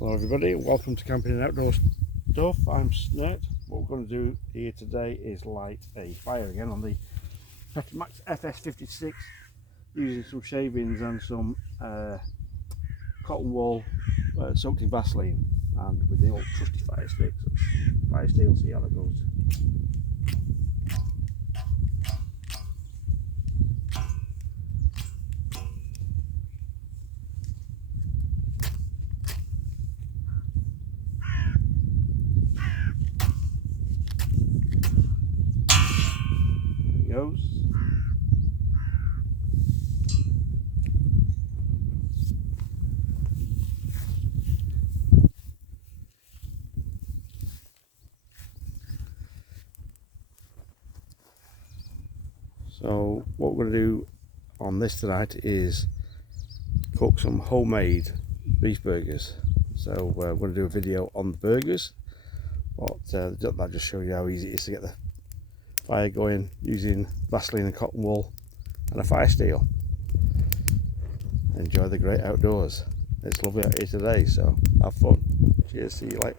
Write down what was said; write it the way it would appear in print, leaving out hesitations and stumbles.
Hello everybody, welcome to Camping and Outdoor Stuff. I'm Snert. What we're going to do here today is light a fire again on the Petromax FS56 using some shavings and some cotton wool soaked in Vaseline, and with the old trusty fire stick. So fire steel, see how that goes. Goes. So what we're going to do on this tonight is cook some homemade beef burgers. So we're going to do a video on the burgers, but that just show you how easy it is to get the fire going using Vaseline and cotton wool and a fire steel. Enjoy the great outdoors. It's lovely out here today, so have fun. Cheers, see you later.